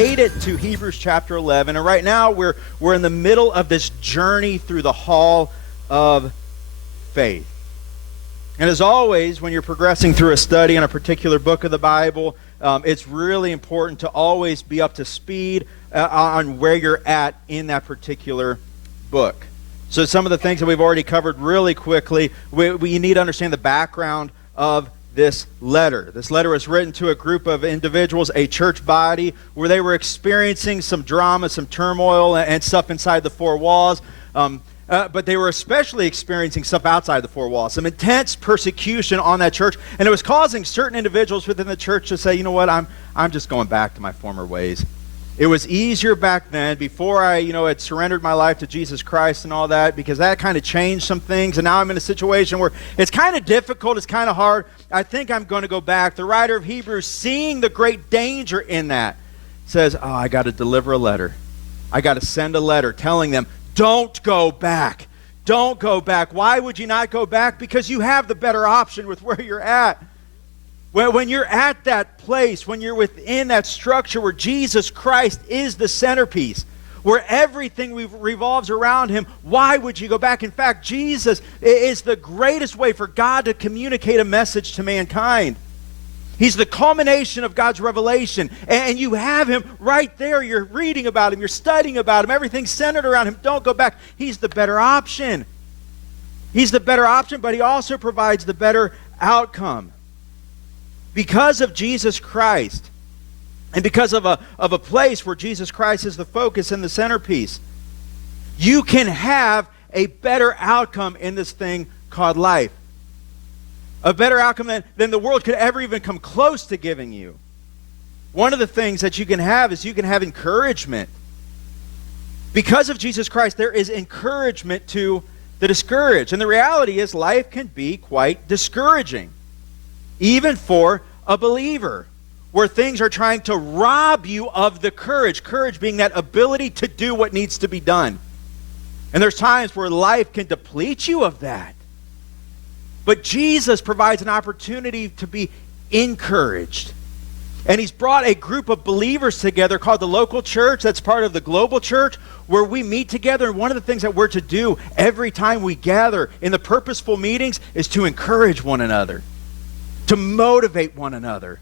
made it to Hebrews chapter 11, and right now we're in the middle of this journey through the hall of faith. And as always, when you're progressing through a study on a particular book of the Bible, it's really important to always be up to speed on where you're at in that particular book. So some of the things that we've already covered really quickly, we need to understand the background of this letter. This letter was written to a group of individuals, a church body, where they were experiencing some drama, some turmoil, and stuff inside the four walls. But they were especially experiencing stuff outside the four walls, some intense persecution on that church, and it was causing certain individuals within the church to say, you know what, I'm just going back to my former ways. It was easier back then, before I, had surrendered my life to Jesus Christ and all that, because that kind of changed some things, and now I'm in a situation where it's kind of difficult, it's kind of hard. I think I'm going to go back. The writer of Hebrews, seeing the great danger in that, says, I got to deliver a letter. I got to send a letter telling them, don't go back. Don't go back. Why would you not go back? Because you have the better option with where you're at. When you're at that place, when you're within that structure where Jesus Christ is the centerpiece, where everything revolves around him, why would you go back? In fact, Jesus is the greatest way for God to communicate a message to mankind. He's the culmination of God's revelation, and you have him right there. You're reading about him, you're studying about him, everything's centered around him. Don't go back. He's the better option. He's the better option, but he also provides the better outcome. Because of Jesus Christ, and because of a place where Jesus Christ is the focus and the centerpiece, you can have a better outcome in this thing called life. A better outcome than the world could ever even come close to giving you. One of the things that you can have is you can have encouragement. Because of Jesus Christ, there is encouragement to the discouraged. And the reality is life can be quite discouraging, even for a believer, where things are trying to rob you of the courage. Courage being that ability to do what needs to be done. And there's times where life can deplete you of that. But Jesus provides an opportunity to be encouraged. And he's brought a group of believers together called the local church, that's part of the global church, where we meet together. And one of the things that we're to do every time we gather in the purposeful meetings is to encourage one another, to motivate one another.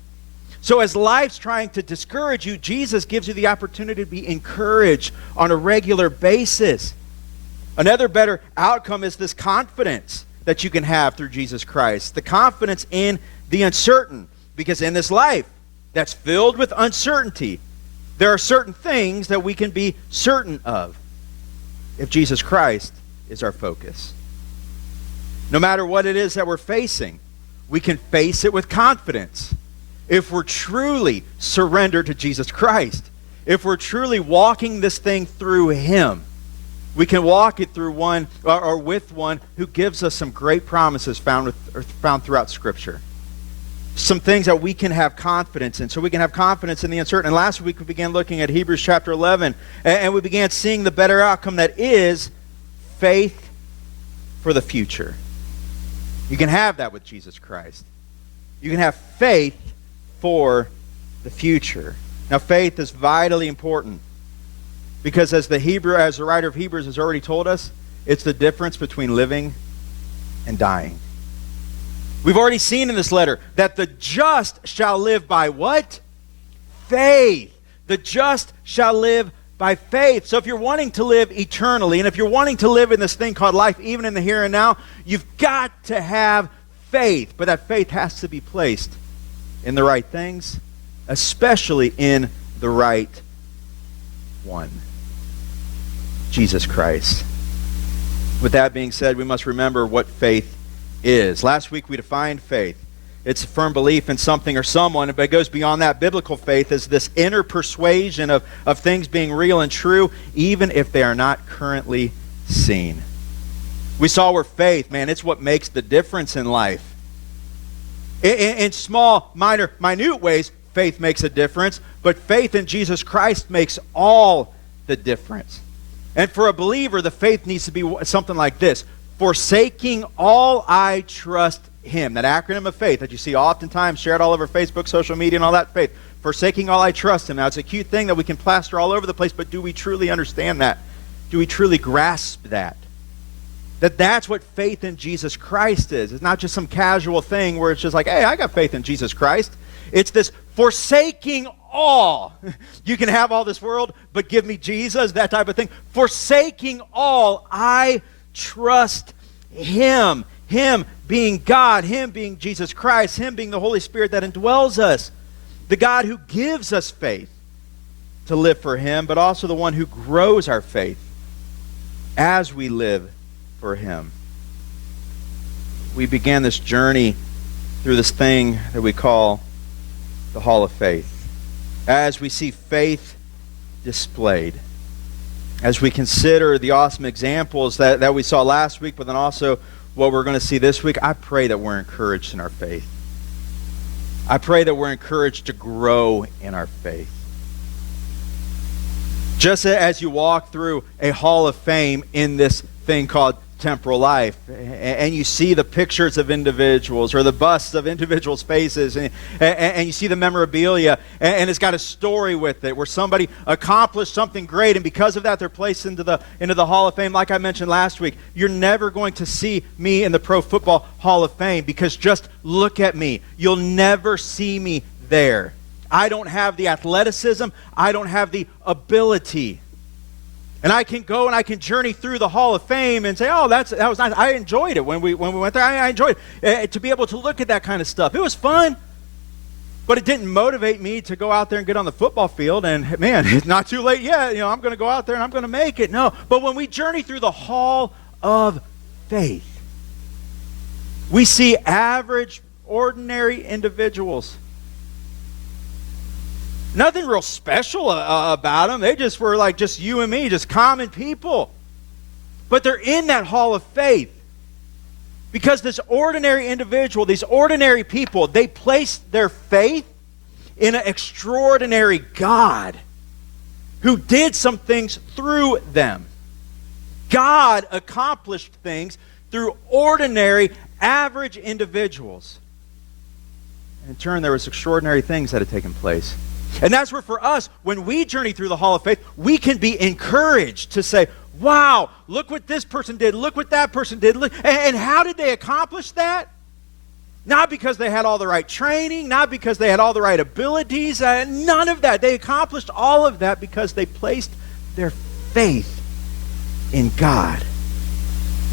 So as life's trying to discourage you, Jesus gives you the opportunity to be encouraged on a regular basis. Another better outcome is this confidence that you can have through Jesus Christ. The confidence in the uncertain. Because in this life that's filled with uncertainty, there are certain things that we can be certain of if Jesus Christ is our focus. No matter what it is that we're facing, we can face it with confidence if we're truly surrendered to Jesus Christ. If we're truly walking this thing through him. We can walk it through one or with one who gives us some great promises found throughout Scripture. Some things that we can have confidence in. So we can have confidence in the uncertain. And last week we began looking at Hebrews chapter 11. And we began seeing the better outcome that is faith for the future. You can have that with Jesus Christ. You can have faith for the future. Now faith is vitally important. Because as the writer of Hebrews has already told us, it's the difference between living and dying. We've already seen in this letter that the just shall live by what? Faith. The just shall live by faith. So if you're wanting to live eternally, and if you're wanting to live in this thing called life, even in the here and now, you've got to have faith. But that faith has to be placed in the right things, especially in the right one. Jesus Christ. With that being said, we must remember what faith is. Last week we defined faith. It's a firm belief in something or someone, but it goes beyond that. Biblical faith is this inner persuasion of things being real and true, even if they are not currently seen. We saw where faith, it's what makes the difference in life. In small, minute ways, faith makes a difference, but faith in Jesus Christ makes all the difference. And for a believer, the faith needs to be something like this: forsaking all, I trust him. That acronym of faith that you see oftentimes shared all over Facebook, social media, and all that faith. Forsaking all, I trust him. Now, it's a cute thing that we can plaster all over the place, but do we truly understand that? Do we truly grasp that? That's what faith in Jesus Christ is. It's not just some casual thing where it's just like, hey, I got faith in Jesus Christ. It's this forsaking all. You can have all this world, but give me Jesus, that type of thing. Forsaking all, I trust him. Him being God, him being Jesus Christ, him being the Holy Spirit that indwells us. The God who gives us faith to live for him, but also the one who grows our faith as we live for him. We began this journey through this thing that we call the Hall of Faith. As we see faith displayed, as we consider the awesome examples that we saw last week, but then also what we're going to see this week, I pray that we're encouraged in our faith. I pray that we're encouraged to grow in our faith. Just as you walk through a Hall of Fame in this thing called temporal life, and you see the pictures of individuals or the busts of individuals' faces, and you see the memorabilia, and it's got a story with it where somebody accomplished something great, and because of that they're placed into the Hall of Fame. Like I mentioned last week, you're never going to see me in the Pro Football Hall of Fame, because just look at me. You'll never see me there. I don't have the athleticism. I don't have the ability. And I can go and I can journey through the Hall of Fame and say, oh, that was nice. I enjoyed it when we went there. I enjoyed it. To be able to look at that kind of stuff. It was fun. But it didn't motivate me to go out there and get on the football field and, man, it's not too late yet. I'm going to go out there and I'm going to make it. No. But when we journey through the Hall of Faith, we see average, ordinary individuals. Nothing real special about them. They just were like just you and me, just common people. But they're in that Hall of Faith because this ordinary individual, these ordinary people, they placed their faith in an extraordinary God who did some things through them. God accomplished things through ordinary, average individuals. And in turn, there was extraordinary things that had taken place. And that's where for us, when we journey through the Hall of Faith, we can be encouraged to say, wow, look what this person did, look what that person did. And how did they accomplish that? Not because they had all the right training, not because they had all the right abilities, none of that. They accomplished all of that because they placed their faith in God.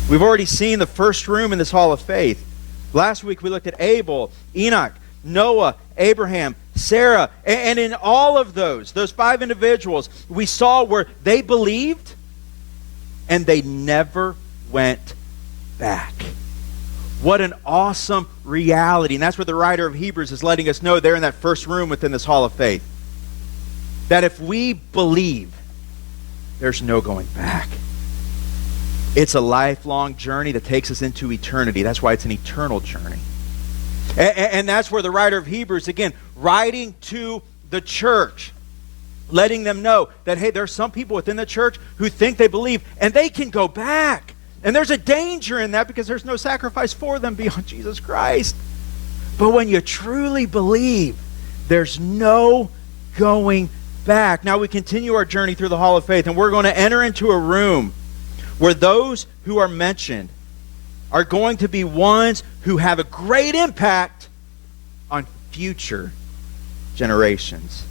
We've already seen the first room in this Hall of Faith. Last week we looked at Abel, Enoch, Noah, Abraham, Sarah, and in all of those 5 individuals, we saw where they believed and they never went back. What an awesome reality. And that's what the writer of Hebrews is letting us know there in that first room within this Hall of Faith. That if we believe, there's no going back. It's a lifelong journey that takes us into eternity. That's why it's an eternal journey. And that's where the writer of Hebrews, again, writing to the church, letting them know that, hey, there are some people within the church who think they believe, and they can go back. And there's a danger in that because there's no sacrifice for them beyond Jesus Christ. But when you truly believe, there's no going back. Now we continue our journey through the Hall of Faith, and we're going to enter into a room where those who are mentioned are going to be ones who have a great impact on future generations.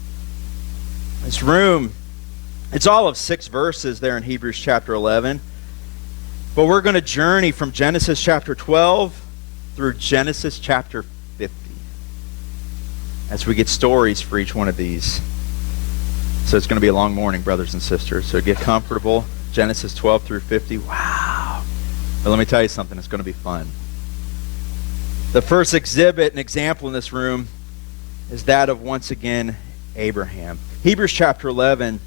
This room, it's all of 6 verses there in Hebrews chapter 11. But we're going to journey from Genesis chapter 12 through Genesis chapter 50 as we get stories for each one of these. So it's going to be a long morning, brothers and sisters. So get comfortable. Genesis 12 through 50. Wow. But let me tell you something. It's going to be fun. The first exhibit and example in this room is that of, once again, Abraham. Hebrews chapter 11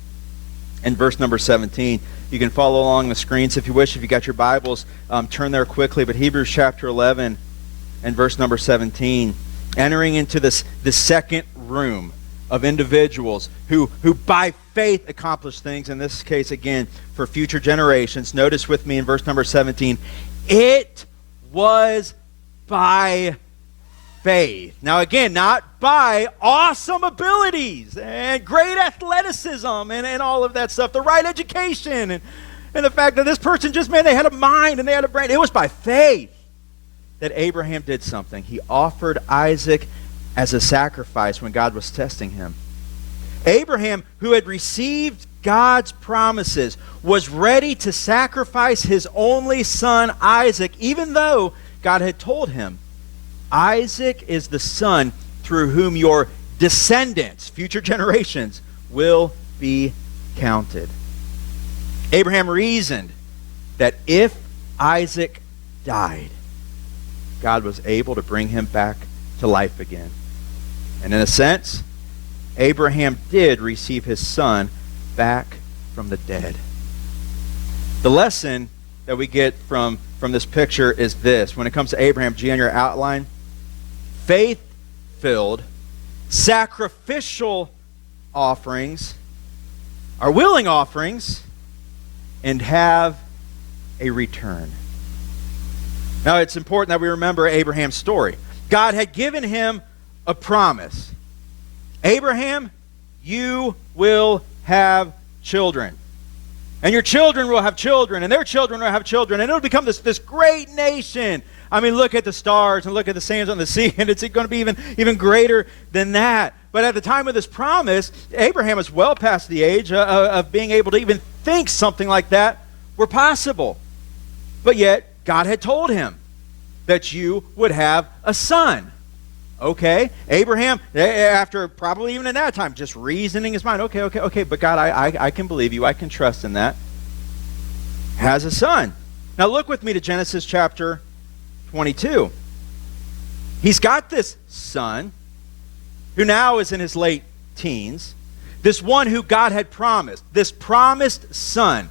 and verse number 17. You can follow along the screens if you wish. If you got your Bibles, turn there quickly. But Hebrews chapter 11 and verse number 17, entering into this second room of individuals who by faith accomplish things, in this case, again, for future generations. Notice with me in verse number 17, it was by faith. Now again, not by awesome abilities and great athleticism and all of that stuff, the right education and the fact that this person just, man, they had a mind and they had a brain. It was by faith that Abraham did something. He offered Isaac as a sacrifice when God was testing him. Abraham, who had received God's promises, was ready to sacrifice his only son Isaac, even though God had told him, Isaac is the son through whom your descendants, future generations, will be counted. Abraham reasoned that if Isaac died, God was able to bring him back to life again. And in a sense, Abraham did receive his son back from the dead. The lesson that we get from this picture is this. When it comes to Abraham, G on your outline, faith-filled, sacrificial offerings are willing offerings and have a return. Now, it's important that we remember Abraham's story. God had given him a promise. Abraham, you will have children. And your children will have children, and their children will have children, and it'll become this great nation. I mean, look at the stars and look at the sands on the sea, and it's going to be even greater than that. But at the time of this promise, Abraham was well past the age of being able to even think something like that were possible. But yet, God had told him that you would have a son. Okay, Abraham, after probably even in that time, just reasoning his mind, okay, but God, I can believe you, I can trust in that, has a son. Now look with me to Genesis chapter 22. He's got this son, who now is in his late teens, this one who God had promised, this promised son,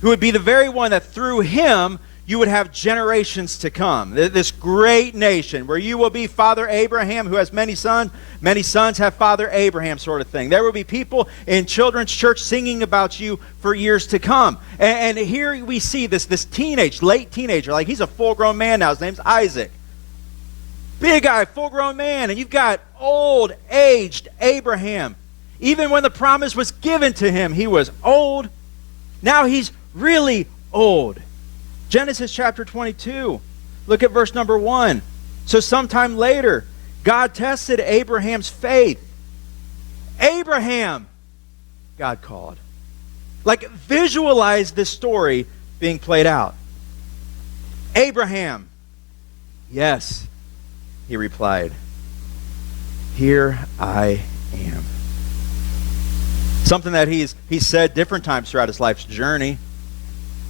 who would be the very one that through him you would have generations to come. This great nation where you will be Father Abraham, who has many sons have Father Abraham sort of thing. There will be people in children's church singing about you for years to come. And here we see this late teenager, like he's a full-grown man now. His name's Isaac. Big guy, full-grown man. And you've got old, aged Abraham. Even when the promise was given to him, he was old. Now he's really old. Genesis chapter 22. Look at verse number 1. So sometime later, God tested Abraham's faith. Abraham, God called. Like, visualize this story being played out. Abraham, yes, he replied, here I am. Something that he's said different times throughout his life's journey.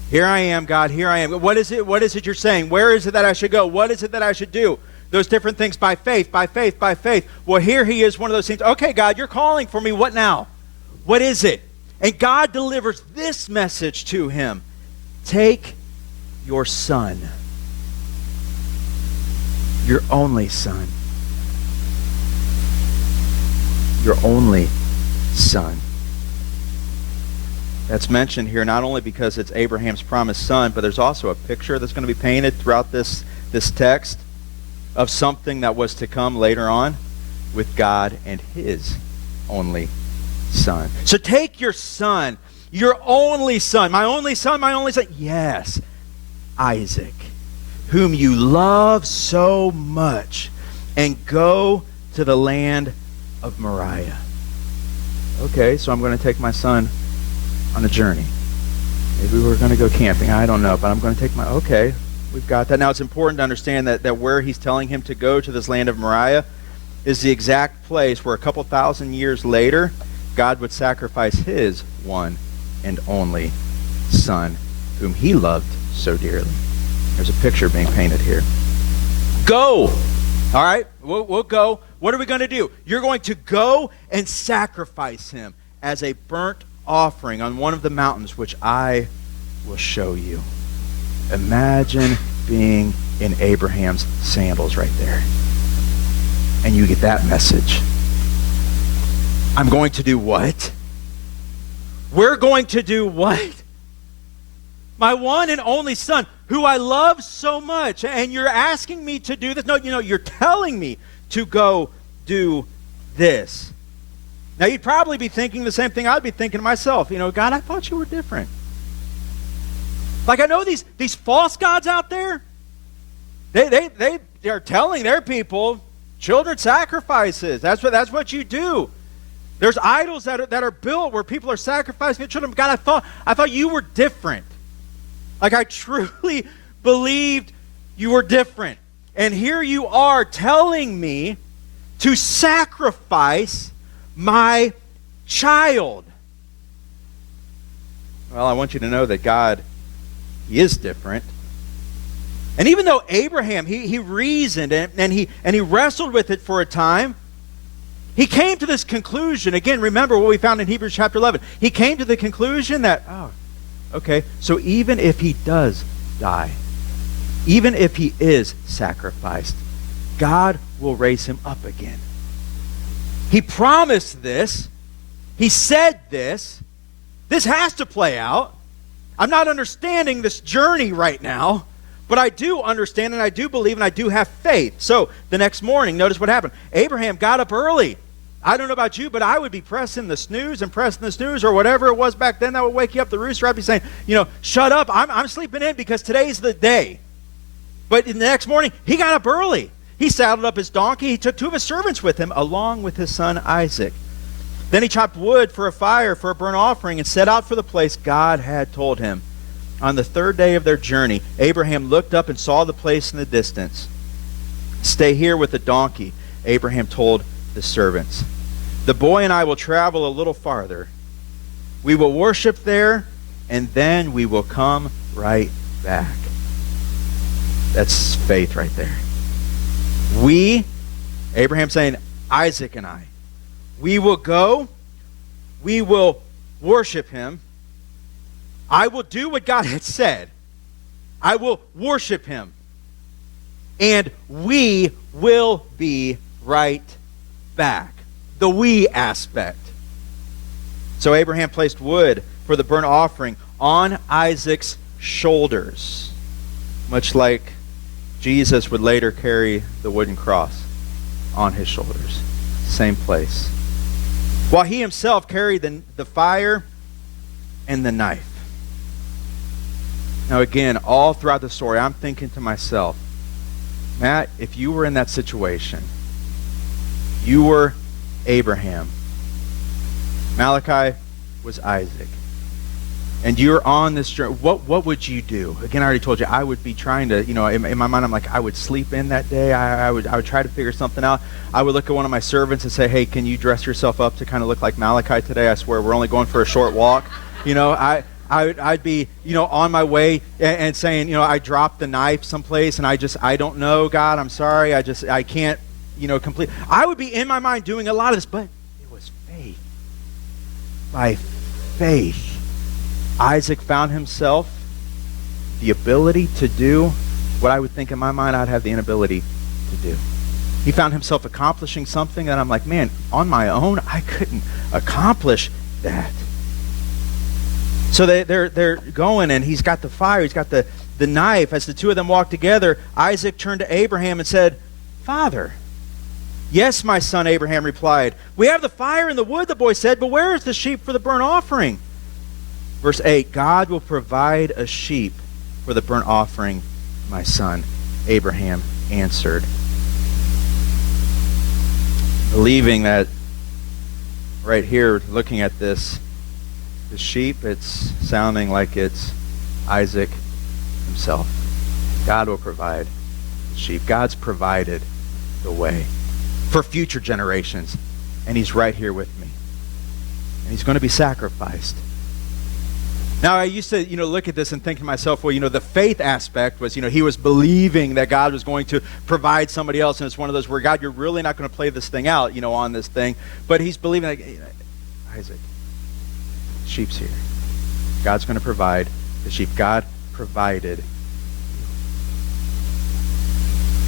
Here I am, God, here I am. What is it you're saying? Where is it that I should go? What is it that I should do? Those different things by faith, by faith, by faith. Well, here he is, one of those things. Okay, God, you're calling for me. What now? What is it? And God delivers this message to him. Take your son, your only son, your only son. That's mentioned here not only because it's Abraham's promised son, but there's also a picture that's going to be painted throughout this text of something that was to come later on with God and his only son. So take your son, your only son, my only son, my only son. Yes, Isaac, whom you love so much, and go to the land of Moriah. Okay, so I'm going to take my son on a journey. Maybe we're going to go camping. I don't know, but I'm going to take okay, we've got that. Now, it's important to understand that where he's telling him to go to this land of Moriah is the exact place where a couple thousand years later, God would sacrifice his one and only son, whom he loved so dearly. There's a picture being painted here. Go! All right, we'll go. What are we going to do? You're going to go and sacrifice him as a burnt offering on one of the mountains which I will show you. Imagine being in Abraham's sandals right there. And you get that message. I'm going to do what? We're going to do what? My one and only son, who I love so much, and you're asking me to do this? No, you're telling me to go do this. Now, you'd probably be thinking the same thing I'd be thinking to myself. God, I thought you were different. Like, I know these false gods out there, they're telling their people, children sacrifices. That's what you do. There's idols that are built where people are sacrificing their children. God, I thought you were different. Like, I truly believed you were different. And here you are telling me to sacrifice my child. Well, I want you to know that God, he is different. And even though Abraham, he reasoned and he wrestled with it for a time, he came to this conclusion. Again, remember what we found in Hebrews chapter 11. He came to the conclusion that, okay, so even if he does die, even if he is sacrificed, God will raise him up again. He promised this. He said this. This has to play out. I'm not understanding this journey right now, but I do understand and I do believe and I do have faith. So the next morning, notice what happened. Abraham got up early. I don't know about you, but I would be pressing the snooze or whatever it was back then that would wake you up, the rooster. I'd be saying, shut up. I'm sleeping in because today's the day. But the next morning, he got up early. He saddled up his donkey. He took two of his servants with him, along with his son Isaac. Then he chopped wood for a fire for a burnt offering and set out for the place God had told him. On the third day of their journey, Abraham looked up and saw the place in the distance. Stay here with the donkey, Abraham told the servants. The boy and I will travel a little farther. We will worship there, and then we will come right back. That's faith right there. We, Abraham saying, Isaac and I, we will go, we will worship him. I will do what God had said. I will worship him. And we will be right back. The we aspect. So Abraham placed wood for the burnt offering on Isaac's shoulders, much like Jesus would later carry the wooden cross on his shoulders. Same place. While he himself carried the fire and the knife. Now again, all throughout the story, I'm thinking to myself, Matt, if you were in that situation, you were Abraham, Malachi was Isaac, and you're on this journey, what would you do? Again, I already told you, I would be trying to, in my mind, I'm like, I would sleep in that day. I would try to figure something out. I would look at one of my servants and say, hey, can you dress yourself up to kind of look like Malachi today? I swear, we're only going for a short walk. I'd be, on my way and saying, I dropped the knife someplace and I don't know, God, I'm sorry. I can't, complete. I would be in my mind doing a lot of this, but it was faith. By faith, Isaac found himself the ability to do what I would think in my mind I'd have the inability to do. He found himself accomplishing something that I'm like, man, on my own, I couldn't accomplish that. So they're going, and he's got the fire, he's got the knife. As the two of them walked together, Isaac turned to Abraham and said, Father. Yes, my son, Abraham replied. We have the fire and the wood, the boy said, but where is the sheep for the burnt offering? Verse 8, God will provide a sheep for the burnt offering, my son, Abraham answered. Believing that right here, looking at this, the sheep, it's sounding like it's Isaac himself. God will provide the sheep. God's provided the way for future generations, and he's right here with me. And he's going to be sacrificed. Now, I used to, look at this and think to myself, well, the faith aspect was, he was believing that God was going to provide somebody else, and it's one of those where, God, you're really not going to play this thing out, on this thing. But he's believing, like, Isaac, sheep's here. God's going to provide the sheep. God provided.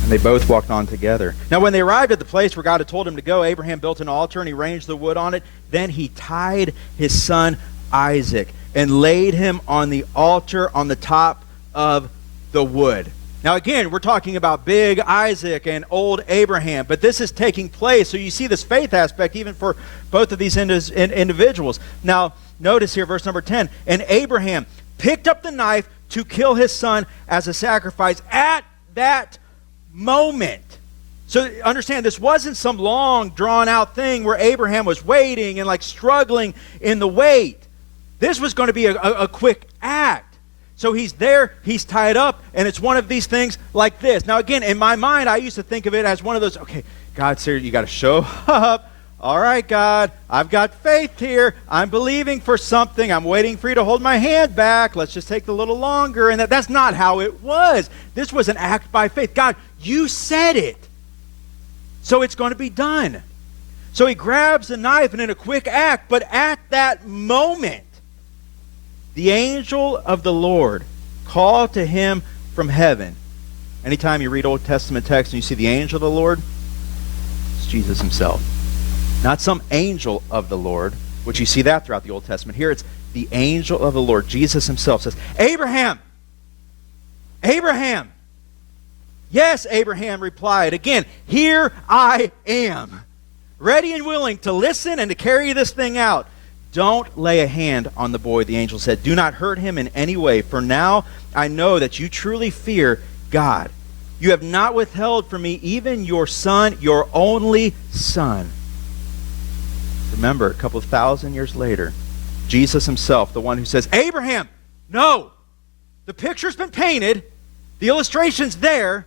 And they both walked on together. Now, when they arrived at the place where God had told him to go, Abraham built an altar and he arranged the wood on it. Then he tied his son Isaac and laid him on the altar on the top of the wood. Now again, we're talking about big Isaac and old Abraham, but this is taking place. So you see this faith aspect even for both of these individuals. Now notice here, verse number 10, and Abraham picked up the knife to kill his son as a sacrifice at that moment. So understand, this wasn't some long, drawn-out thing where Abraham was waiting and like struggling in the wait. This was going to be a quick act. So he's there, he's tied up, and it's one of these things like this. Now again, in my mind, I used to think of it as one of those, okay, God, sir, you got to show up. All right, God, I've got faith here. I'm believing for something. I'm waiting for you to hold my hand back. Let's just take a little longer. And that's not how it was. This was an act by faith. God, you said it. So it's going to be done. So he grabs the knife and in a quick act, but at that moment, the angel of the Lord called to him from heaven. Anytime you read Old Testament text and you see the angel of the Lord, it's Jesus himself. Not some angel of the Lord, which you see that throughout the Old Testament. Here it's the angel of the Lord. Jesus himself says, Abraham! Abraham! Yes, Abraham replied. Again, here I am, ready and willing to listen and to carry this thing out. Don't lay a hand on the boy, the angel said. Do not hurt him in any way, for now I know that you truly fear God. You have not withheld from me even your son, your only son. Remember, a couple of thousand years later, Jesus himself, the one who says, Abraham, no, the picture's been painted, the illustration's there,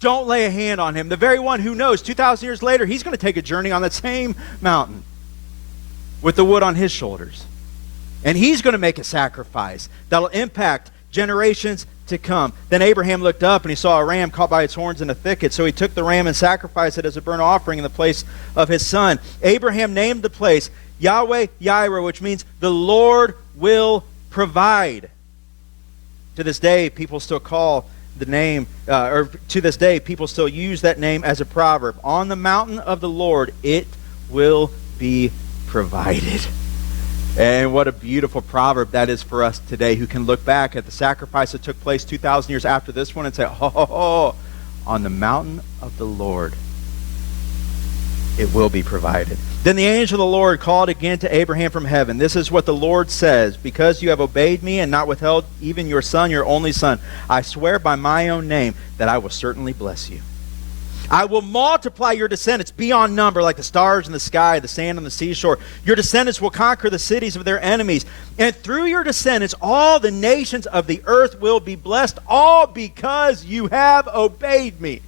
don't lay a hand on him. The very one who knows 2,000 years later, he's going to take a journey on that same mountain with the wood on his shoulders. And he's going to make a sacrifice that'll impact generations to come. Then Abraham looked up and he saw a ram caught by its horns in a thicket. So he took the ram and sacrificed it as a burnt offering in the place of his son. Abraham named the place Yahweh Yireh, which means the Lord will provide. To this day, people still call the name, to this day, people still use that name as a proverb. On the mountain of the Lord, it will be provided. And what a beautiful proverb that is for us today, who can look back at the sacrifice that took place 2,000 years after this one and say, on the mountain of the Lord, it will be provided. Then the angel of the Lord called again to Abraham from heaven. This is what the Lord says, because you have obeyed me and not withheld even your son, your only son, I swear by my own name that I will certainly bless you. I will multiply your descendants beyond number, like the stars in the sky, the sand on the seashore. Your descendants will conquer the cities of their enemies. And through your descendants, all the nations of the earth will be blessed, all because you have obeyed me.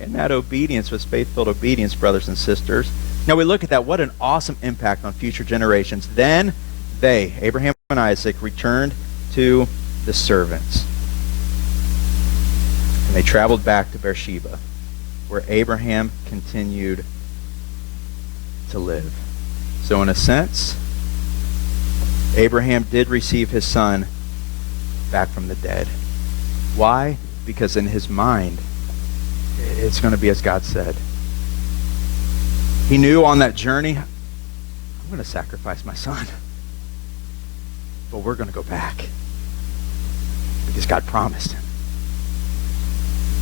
And that obedience was faith-filled obedience, brothers and sisters. Now we look at that. What an awesome impact on future generations. Then they, Abraham and Isaac, returned to the servants. And they traveled back to Beersheba, where Abraham continued to live. So in a sense, Abraham did receive his son back from the dead. Why? Because in his mind, it's going to be as God said. He knew on that journey, I'm going to sacrifice my son. But we're going to go back. Because God promised him.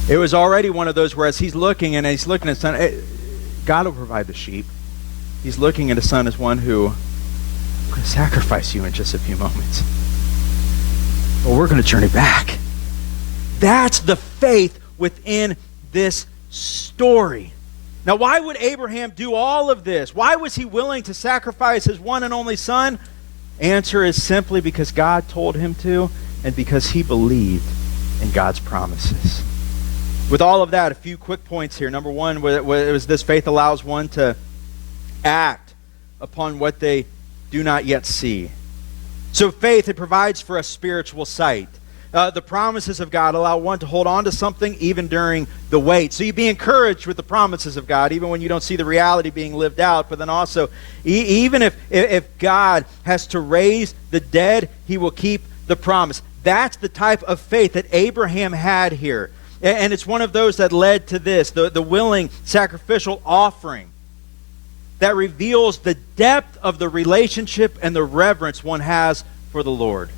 It was already one of those where as he's looking and he's looking at his son, God will provide the sheep. He's looking at his son as one who, I'm going to sacrifice you in just a few moments. But we're going to journey back. That's the faith within this story. Now, why would Abraham do all of this? Why was he willing to sacrifice his one and only son? Answer is simply because God told him to and because he believed in God's promises. With all of that, a few quick points here. Number one, was this: faith allows one to act upon what they do not yet see. So faith, it provides for a spiritual sight. The promises of God allow one to hold on to something even during the wait. So you be encouraged with the promises of God, even when you don't see the reality being lived out. But then also, even if God has to raise the dead, he will keep the promise. That's the type of faith that Abraham had here. And it's one of those that led to this, the willing sacrificial offering that reveals the depth of the relationship and the reverence one has for the Lord,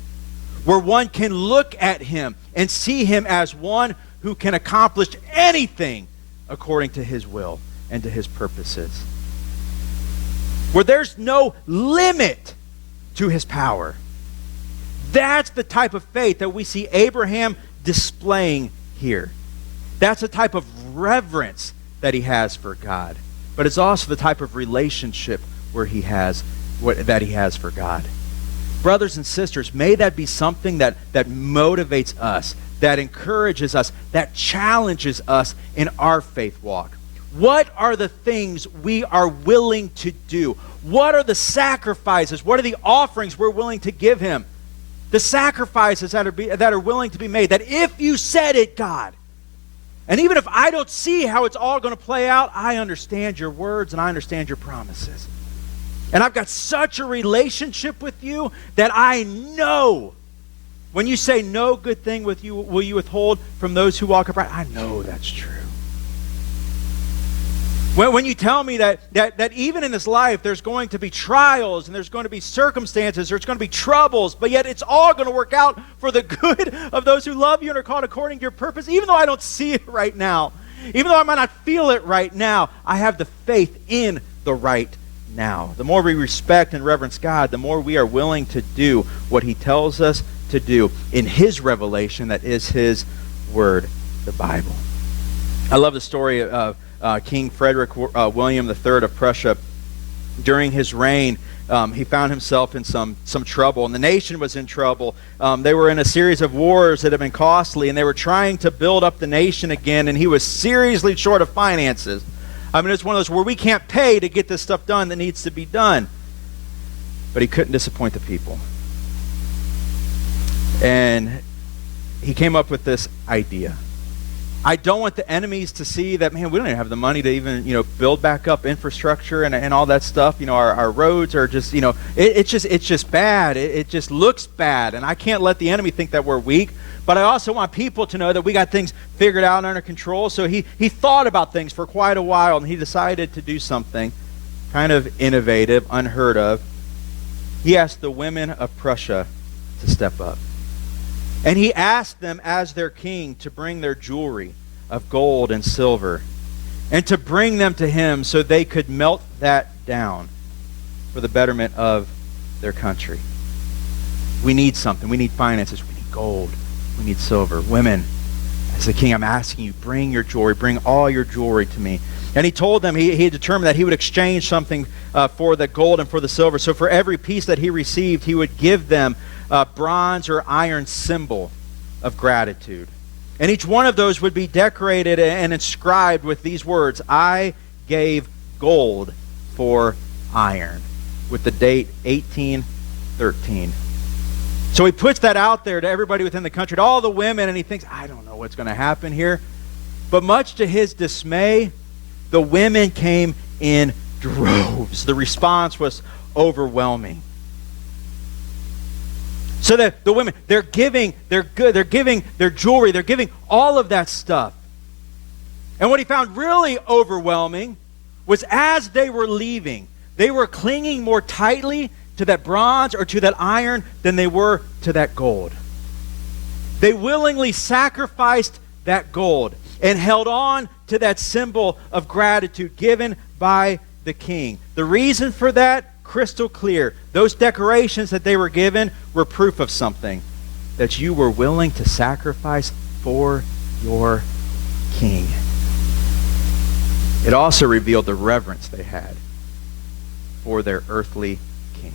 where one can look at him and see him as one who can accomplish anything according to his will and to his purposes, where there's no limit to his power. That's the type of faith that we see Abraham displaying here. That's the type of reverence that he has for God. But it's also the type of relationship that he has for God. Brothers and sisters, may that be something that motivates us, that encourages us, that challenges us in our faith walk. What are the things we are willing to do? What are the sacrifices? What are the offerings we're willing to give him? The sacrifices that are willing to be made. That if you said it, God, and even if I don't see how it's all going to play out, I understand your words and I understand your promises. And I've got such a relationship with you that I know when you say no good thing with you will you withhold from those who walk upright, I know that's true. When you tell me that even in this life there's going to be trials and there's going to be circumstances, there's going to be troubles, but yet it's all going to work out for the good of those who love you and are called according to your purpose, even though I don't see it right now, even though I might not feel it right now, I have the faith in the right now. The more we respect and reverence God, the more we are willing to do what he tells us to do in his revelation, that is his word, the Bible. I love the story of King Frederick William III of Prussia. During his reign, he found himself in some trouble, and the nation was in trouble. They were in a series of wars that had been costly, and they were trying to build up the nation again, and he was seriously short of finances. I mean, it's one of those where we can't pay to get this stuff done that needs to be done. But he couldn't disappoint the people. And he came up with this idea. I don't want the enemies to see that, man, we don't even have the money to even, build back up infrastructure and all that stuff. Our roads are just, it's just bad. It just looks bad. And I can't let the enemy think that we're weak. But I also want people to know that we got things figured out and under control. So he thought about things for quite a while, and he decided to do something kind of innovative, unheard of. He asked the women of Prussia to step up. And he asked them as their king to bring their jewelry of gold and silver and to bring them to him so they could melt that down for the betterment of their country. We need something. We need finances. We need gold. We need silver. Women, as the king, I'm asking you, bring your jewelry. Bring all your jewelry to me. And he told them, he determined that he would exchange something for the gold and for the silver. So for every piece that he received, he would give them a bronze or iron symbol of gratitude. And each one of those would be decorated and inscribed with these words, I gave gold for iron, with the date 1813. So he puts that out there to everybody within the country, to all the women, and he thinks, I don't know what's going to happen here. But much to his dismay, the women came in droves. The response was overwhelming. So that the women, they're giving their jewelry, they're giving all of that stuff. And what he found really overwhelming was as they were leaving, they were clinging more tightly to that bronze or to that iron than they were to that gold. They willingly sacrificed that gold and held on to that symbol of gratitude given by the king. The reason for that, crystal clear. Those decorations that they were given were proof of something, that you were willing to sacrifice for your king. It also revealed the reverence they had for their earthly king.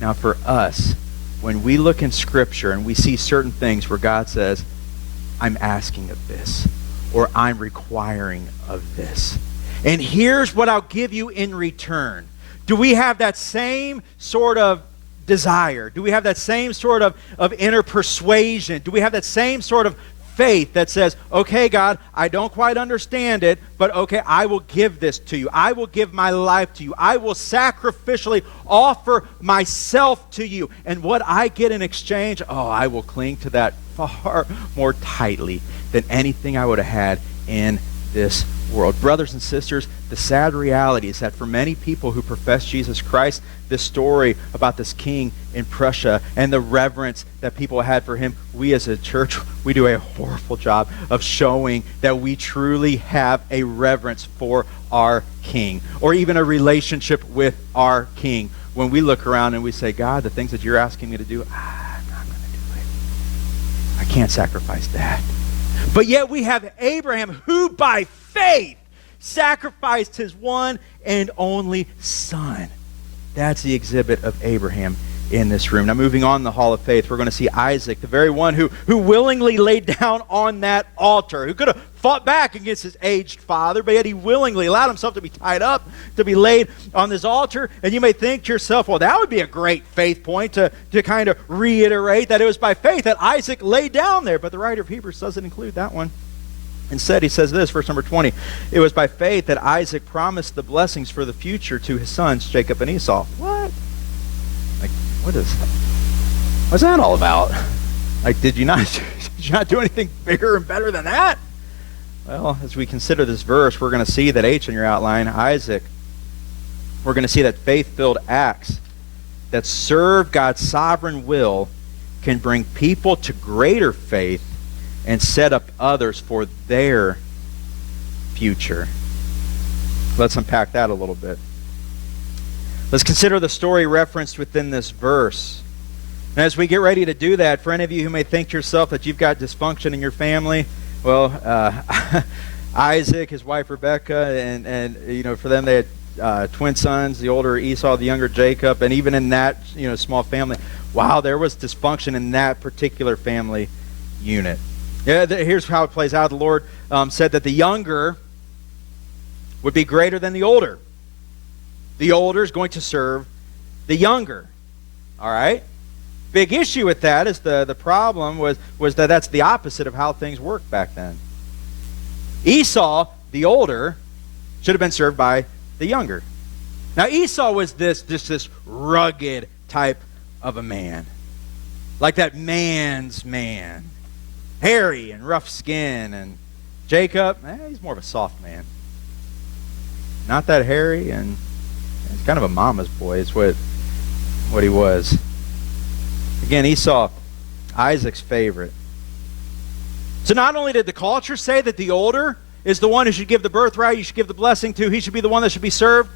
Now for us, when we look in Scripture and we see certain things where God says, I'm asking of this, or I'm requiring of this, and here's what I'll give you in return. Do we have that same sort of desire? Do we have that same sort of inner persuasion? Do we have that same sort of faith that says, okay, God, I don't quite understand it, but okay, I will give this to you. I will give my life to you. I will sacrificially offer myself to you. And what I get in exchange, I will cling to that far more tightly than anything I would have had in this world. Brothers and sisters, the sad reality is that for many people who profess Jesus Christ, this story about this king in Prussia and the reverence that people had for him, we as a church, we do a horrible job of showing that we truly have a reverence for our king, or even a relationship with our king. When we look around and we say, God, the things that you're asking me to do, I'm not going to do it. I can't sacrifice that. But yet we have Abraham who by faith sacrificed his one and only son. That's the exhibit of Abraham in this room. Now moving on in the Hall of Faith, we're going to see Isaac, the very one who willingly laid down on that altar, who could have fought back against his aged father, but yet he willingly allowed himself to be tied up, to be laid on this altar. And you may think to yourself, well, that would be a great faith point to kind of reiterate that it was by faith that Isaac laid down there. But the writer of Hebrews doesn't include that one. Instead, he says this, verse number 20, it was by faith that Isaac promised the blessings for the future to his sons, Jacob and Esau. What? Like, what's that all about? Like, did you not do anything bigger and better than that? Well, as we consider this verse, we're going to see that H in your outline, Isaac, we're going to see that faith-filled acts that serve God's sovereign will can bring people to greater faith and set up others for their future. Let's unpack that a little bit. Let's consider the story referenced within this verse. And as we get ready to do that, for any of you who may think to yourself that you've got dysfunction in your family, well, Isaac, his wife Rebekah, and you know, for them they had twin sons, the older Esau, the younger Jacob, and even in that small family, wow, there was dysfunction in that particular family unit. Yeah, here's how it plays out. The Lord said that the younger would be greater than the older. The older is going to serve the younger. All right? Big issue with that is the problem was that that's the opposite of how things worked back then. Esau, the older, should have been served by the younger. Now Esau was this rugged type of a man. Like that man's man. Hairy and rough skin. And Jacob, he's more of a soft man. Not that hairy, and he's kind of a mama's boy is what he was. Again, Esau, Isaac's favorite. So not only did the culture say that the older is the one who should give the birthright, you should give the blessing to, he should be the one that should be served,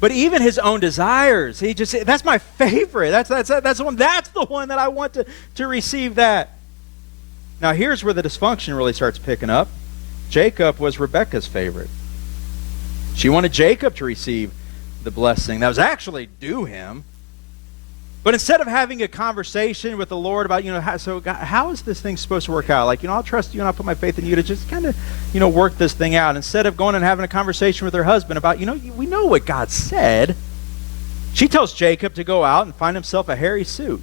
but even his own desires, he just said, that's my favorite. That's the one that I want to receive that. Now here's where the dysfunction really starts picking up. Jacob was Rebekah's favorite. She wanted Jacob to receive the blessing that was actually due him. But instead of having a conversation with the Lord about, how is this thing supposed to work out? Like, I'll trust you and I'll put my faith in you to just kind of, work this thing out. Instead of going and having a conversation with her husband about, we know what God said. She tells Jacob to go out and find himself a hairy suit.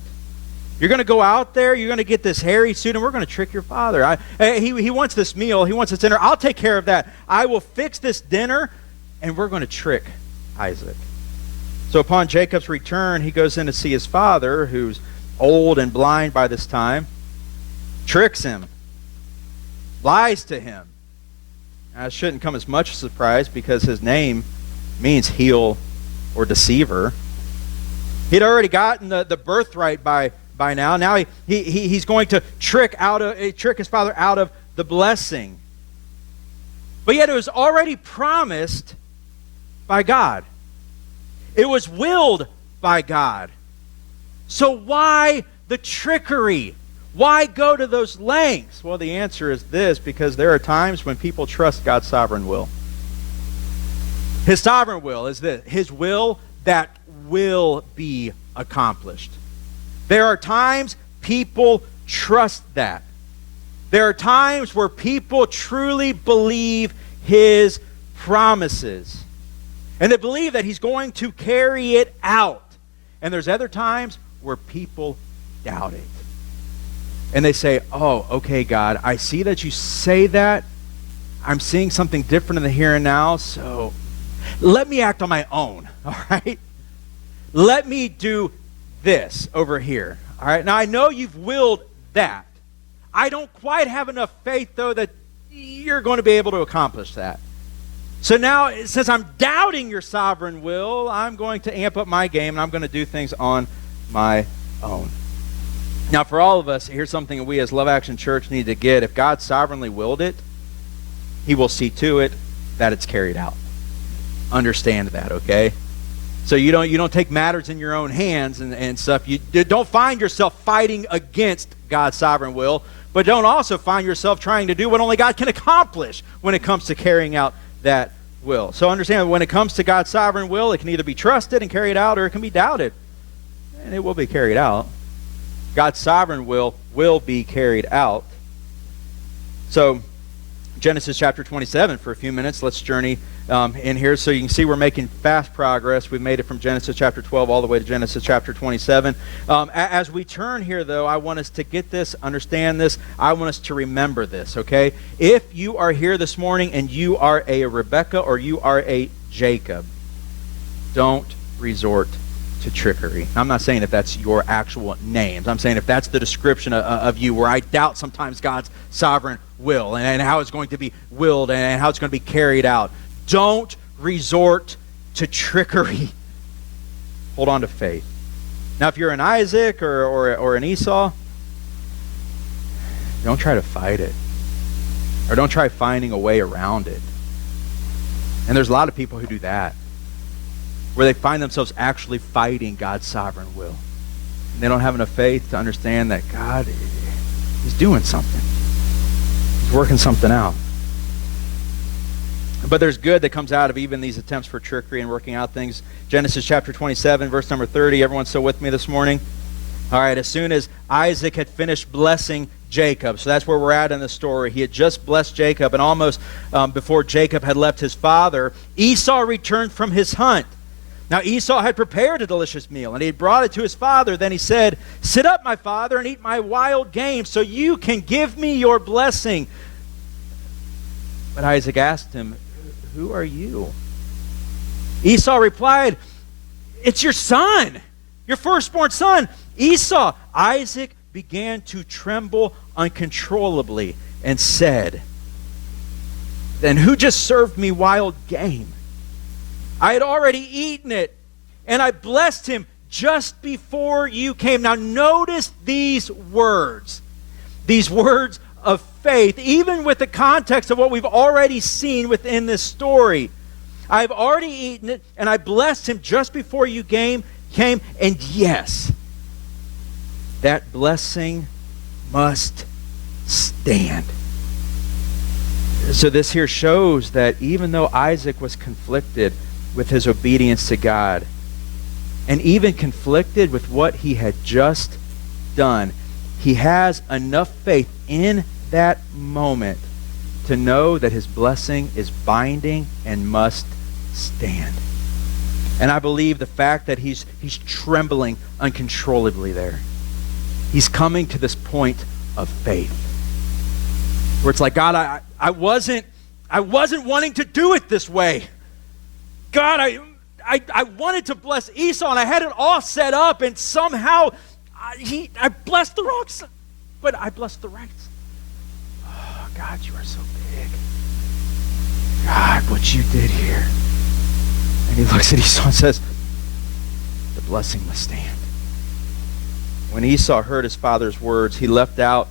You're going to go out there, you're going to get this hairy suit, and we're going to trick your father. He wants this meal, he wants this dinner. I'll take care of that. I will fix this dinner, and we're going to trick Isaac. So upon Jacob's return, he goes in to see his father, who's old and blind by this time, tricks him, lies to him. Now, it shouldn't come as much a surprise because his name means heel or deceiver. He'd already gotten the birthright by now. Now he's going to trick his father out of the blessing. But yet it was already promised by God. It was willed by God. So why the trickery? Why go to those lengths? Well, the answer is this, because there are times when people trust God's sovereign will. His sovereign will is this, his will that will be accomplished. There are times people trust that. There are times where people truly believe his promises. And they believe that he's going to carry it out. And there's other times where people doubt it. And they say, oh, okay, God, I see that you say that. I'm seeing something different in the here and now, so let me act on my own, all right? Let me do this over here, all right? Now, I know you've willed that. I don't quite have enough faith, though, that you're going to be able to accomplish that. So now, since I'm doubting your sovereign will, I'm going to amp up my game, and I'm going to do things on my own. Now, for all of us, here's something that we as Love Action Church need to get. If God sovereignly willed it, he will see to it that it's carried out. Understand that, okay? So you don't take matters in your own hands and stuff. You don't find yourself fighting against God's sovereign will, but don't also find yourself trying to do what only God can accomplish when it comes to carrying out that will. So understand, when it comes to God's sovereign will, it can either be trusted and carried out, or it can be doubted. And it will be carried out. God's sovereign will be carried out. So Genesis chapter 27 for a few minutes. Let's journey in here. So you can see we're making fast progress. We've made it from Genesis chapter 12 all the way to Genesis chapter 27. As we turn here, though, I want us to get this, understand this. I want us to remember this, okay? If you are here this morning and you are a Rebecca or you are a Jacob, don't resort to trickery. I'm not saying if that's your actual names. I'm saying if that's the description of you, where I doubt sometimes God's sovereign will and how it's going to be willed and how it's going to be carried out. Don't resort to trickery. Hold on to faith. Now, if you're an Isaac or an Esau, don't try to fight it. Or don't try finding a way around it. And there's a lot of people who do that, where they find themselves actually fighting God's sovereign will. And they don't have enough faith to understand that God is doing something. He's working something out. But there's good that comes out of even these attempts for trickery and working out things. Genesis chapter 27, verse number 30. Everyone still with me this morning? All right, as soon as Isaac had finished blessing Jacob, so that's where we're at in the story. He had just blessed Jacob, and almost before Jacob had left his father, Esau returned from his hunt. Now Esau had prepared a delicious meal, and he had brought it to his father. Then he said, "Sit up, my father, and eat my wild game, so you can give me your blessing." But Isaac asked him, "Who are you?" Esau replied, "It's your son, your firstborn son, Esau." Isaac began to tremble uncontrollably and said, "Then who just served me wild game? I had already eaten it, and I blessed him just before you came." Now notice these words of faith, even with the context of what we've already seen within this story. I've already eaten it, and I blessed him just before you came, and yes, that blessing must stand. So this here shows that even though Isaac was conflicted with his obedience to God, and even conflicted with what he had just done, he has enough faith in that moment to know that his blessing is binding and must stand. And I believe the fact that he's trembling uncontrollably there, he's coming to this point of faith where it's like, God, I wasn't wanting to do it this way. God, I wanted to bless Esau, and I had it all set up, and somehow I blessed the wrong son, but I blessed the right son. Oh, God, you are so big. God, what you did here. And he looks at Esau and says, the blessing must stand. When Esau heard his father's words, he left out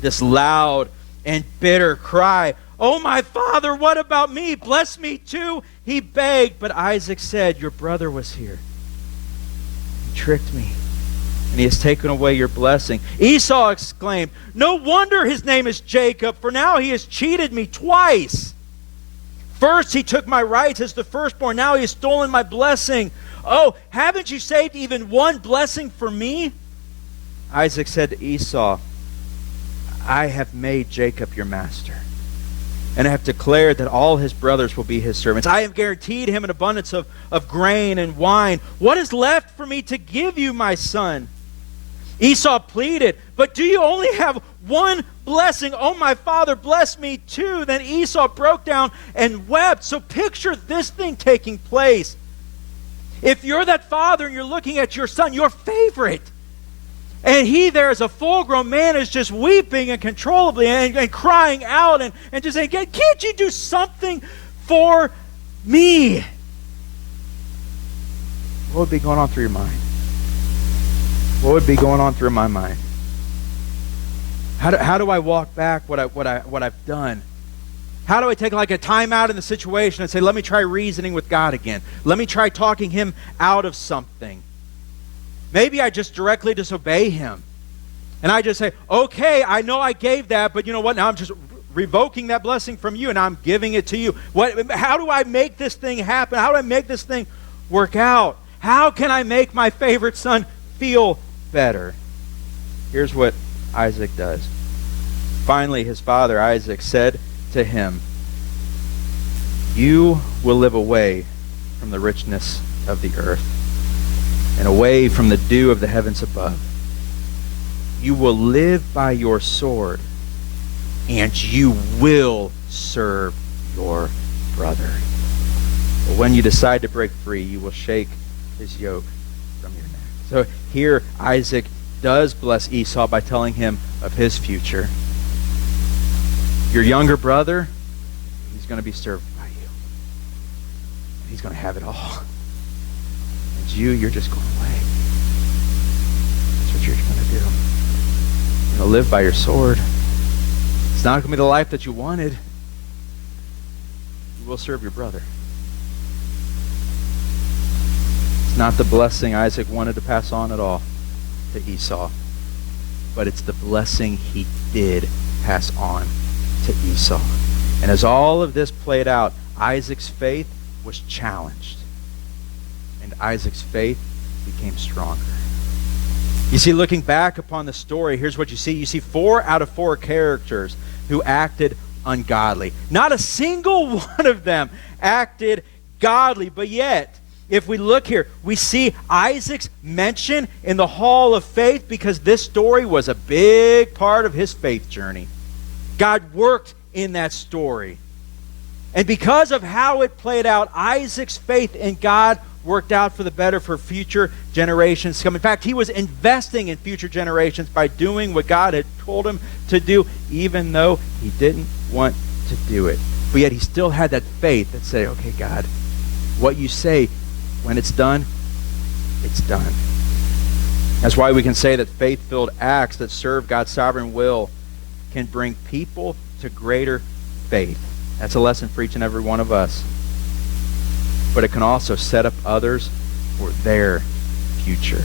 this loud and bitter cry. "Oh, my father, what about me? Bless me too," he begged. But Isaac said, "Your brother was here. He tricked me, and he has taken away your blessing." Esau exclaimed, "No wonder his name is Jacob, for now he has cheated me twice. First he took my rights as the firstborn, now he has stolen my blessing. Oh, haven't you saved even one blessing for me?" Isaac said to Esau, "I have made Jacob your master, and I have declared that all his brothers will be his servants. I have guaranteed him an abundance of grain and wine. What is left for me to give you, my son?" Esau pleaded, "But do you only have one blessing? Oh, my father, bless me too." Then Esau broke down and wept. So picture this thing taking place. If you're that father and you're looking at your son, your favorite, And he there as a full-grown man is just weeping uncontrollably and crying out and just saying, can't you do something for me? What would be going on through your mind? What would be going on through my mind? How do I walk back what I've done? How do I take like a time out in the situation and say, let me try reasoning with God again. Let me try talking him out of something. Maybe I just directly disobey him. And I just say, okay, I know I gave that, but you know what? Now I'm just revoking that blessing from you and I'm giving it to you. How do I make this thing happen? How do I make this thing work out? How can I make my favorite son feel better? Here's what Isaac does. Finally, his father Isaac said to him, you will live away from the richness of the earth and away from the dew of the heavens above. You will live by your sword, and you will serve your brother. But when you decide to break free, you will shake his yoke from your neck. So here Isaac does bless Esau by telling him of his future. Your younger brother, he's going to be served by you. He's going to have it all. And you're just going away. That's what you're going to do. You're going to live by your sword. It's not going to be the life that you wanted. You will serve your brother. It's not the blessing Isaac wanted to pass on at all to Esau, but it's the blessing he did pass on to Esau. And as all of this played out, Isaac's faith was challenged. And Isaac's faith became stronger. You see, looking back upon the story, here's what you see. You see 4 out of 4 characters who acted ungodly. Not a single one of them acted godly, but yet, if we look here, we see Isaac's mention in the hall of faith because this story was a big part of his faith journey. God worked in that story. And because of how it played out, Isaac's faith in God worked out for the better for future generations to come. In fact, he was investing in future generations by doing what God had told him to do, even though he didn't want to do it. But yet he still had that faith that said, okay, God, what you say, when it's done, it's done. That's why we can say that faith-filled acts that serve God's sovereign will can bring people to greater faith. That's a lesson for each and every one of us. But it can also set up others for their future.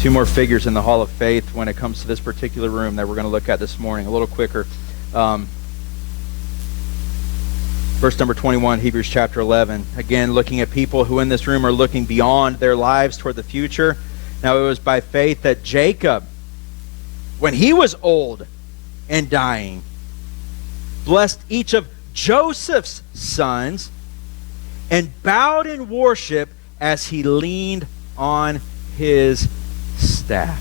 2 more figures in the Hall of Faith when it comes to this particular room that we're going to look at this morning, a little quicker. Verse number 21, Hebrews chapter 11. Again, looking at people who in this room are looking beyond their lives toward the future. Now, it was by faith that Jacob, when he was old and dying, blessed each of Joseph's sons and bowed in worship as he leaned on his staff.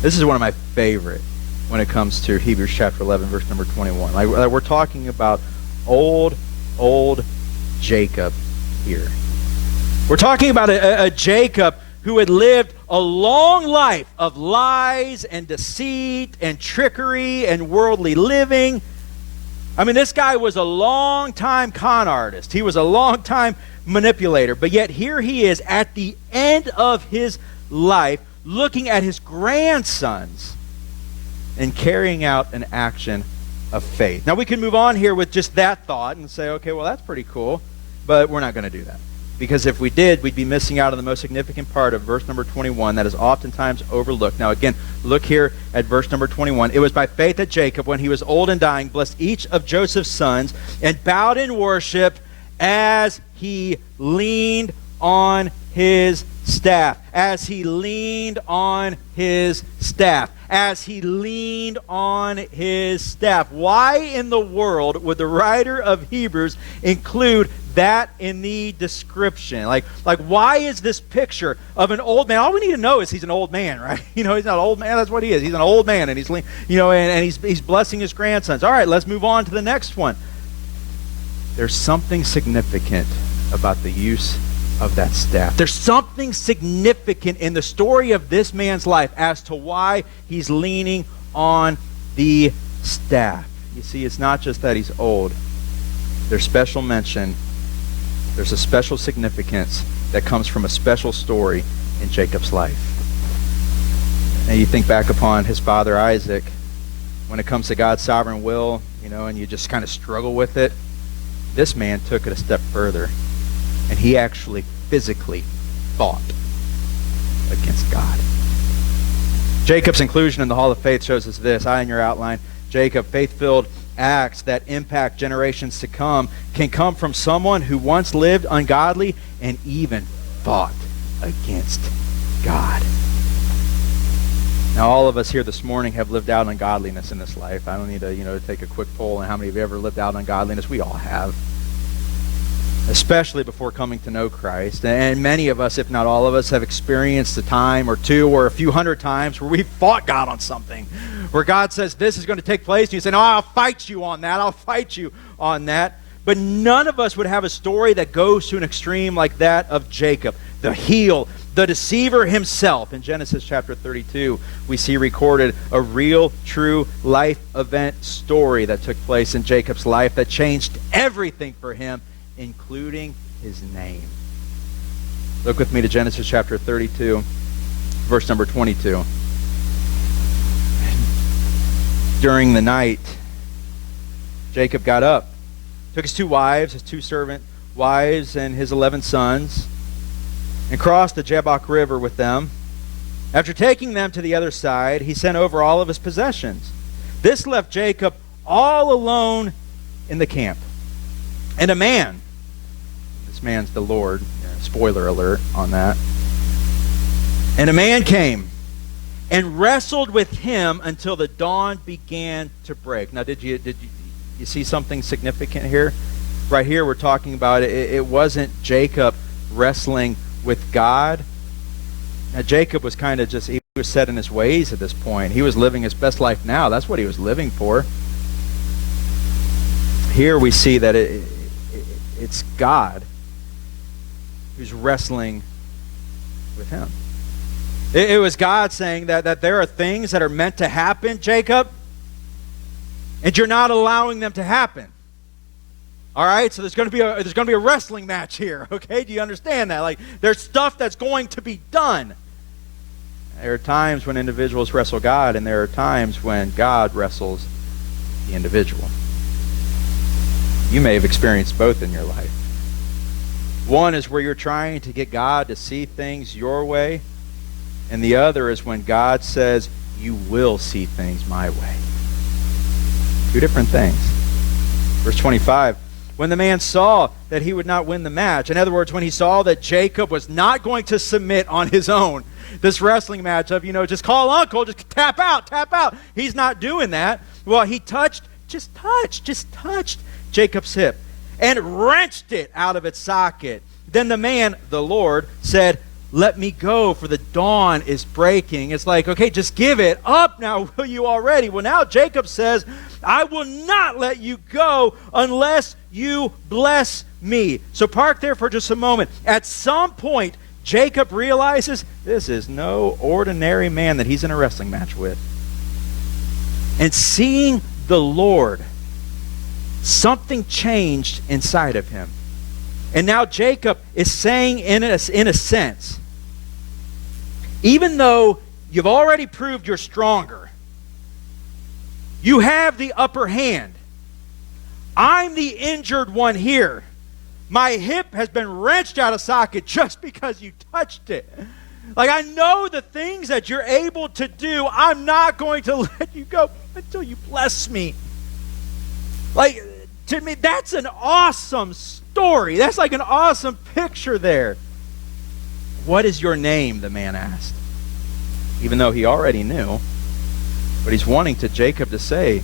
This is one of my favorite when it comes to Hebrews chapter 11, verse number 21. Like we're talking about old Jacob here. We're talking about a Jacob who had lived a long life of lies and deceit and trickery and worldly living. I mean, this guy was a long-time con artist. He was a long-time manipulator. But yet here he is at the end of his life looking at his grandsons and carrying out an action of faith. Now, we can move on here with just that thought and say, okay, well, that's pretty cool. But we're not going to do that. Because if we did, we'd be missing out on the most significant part of verse number 21 that is oftentimes overlooked. Now again, look here at verse number 21. It was by faith that Jacob, when he was old and dying, blessed each of Joseph's sons and bowed in worship as he leaned on his staff. As he leaned on his staff. As he leaned on his staff. Why in the world would the writer of Hebrews include that in the description? Like why is this picture of an old man? All we need to know is he's an old man, right? You know, he's not an old man. That's what he is. He's an old man, and he's blessing his grandsons. All right, let's move on to the next one. There's something significant about the use of that staff. There's something significant in the story of this man's life as to why he's leaning on the staff. You see, it's not just that he's old. There's special mention. There's a special significance that comes from a special story in Jacob's life. And you think back upon his father Isaac, when it comes to God's sovereign will, and you just kind of struggle with it. This man took it a step further, and he actually physically fought against God. Jacob's inclusion in the Hall of Faith shows us this. In your outline, Jacob, faith-filled acts that impact generations to come can come from someone who once lived ungodly and even fought against God. Now, all of us here this morning have lived out ungodliness in this life. I don't need to, take a quick poll on how many of you ever lived out ungodliness. We all have, especially before coming to know Christ. And many of us, if not all of us, have experienced a time or two or a few hundred times where we fought God on something, where God says this is going to take place, and you say, no, I'll fight you on that. I'll fight you on that. But none of us would have a story that goes to an extreme like that of Jacob, the heel, the deceiver himself. In Genesis chapter 32, we see recorded a real, true life event story that took place in Jacob's life that changed everything for him, including his name. Look with me to Genesis chapter 32, verse number 22. During the night, Jacob got up, took his 2 wives, his 2 servant wives, and his 11 sons, and crossed the Jabbok River with them. After taking them to the other side, he sent over all of his possessions. This left Jacob all alone in the camp. And a man, this man's the Lord, spoiler alert on that, and a man came and wrestled with him until the dawn began to break. Now, did you see something significant here? Right here, we're talking about it wasn't Jacob wrestling with God. Now, Jacob was kind of he was set in his ways at this point. He was living his best life now. That's what he was living for. Here we see that it's God who's wrestling with him. It was God saying that there are things that are meant to happen, Jacob, and you're not allowing them to happen. All right, so there's going to be a wrestling match here. Okay, do you understand that? Like, there's stuff that's going to be done. There are times when individuals wrestle God, and there are times when God wrestles the individual. You may have experienced both in your life. One is where you're trying to get God to see things your way, and the other is when God says, you will see things my way. 2 different things. Verse 25. When the man saw that he would not win the match, in other words, when he saw that Jacob was not going to submit on his own, this wrestling match of, just call uncle, just tap out. He's not doing that. Well, he just touched Jacob's hip and wrenched it out of its socket. Then the man, the Lord, said, let me go, for the dawn is breaking. It's like, okay, just give it up now, will you already? Well, now Jacob says, I will not let you go unless you bless me. So park there for just a moment. At some point, Jacob realizes this is no ordinary man that he's in a wrestling match with. And seeing the Lord, something changed inside of him. And now Jacob is saying in a sense, even though you've already proved you're stronger, you have the upper hand. I'm the injured one here. My hip has been wrenched out of socket just because you touched it. Like, I know the things that you're able to do. I'm not going to let you go until you bless me. Like, to me, that's an awesome story. That's like an awesome picture there. What is your name? The man asked. Even though he already knew. But he's wanting Jacob to say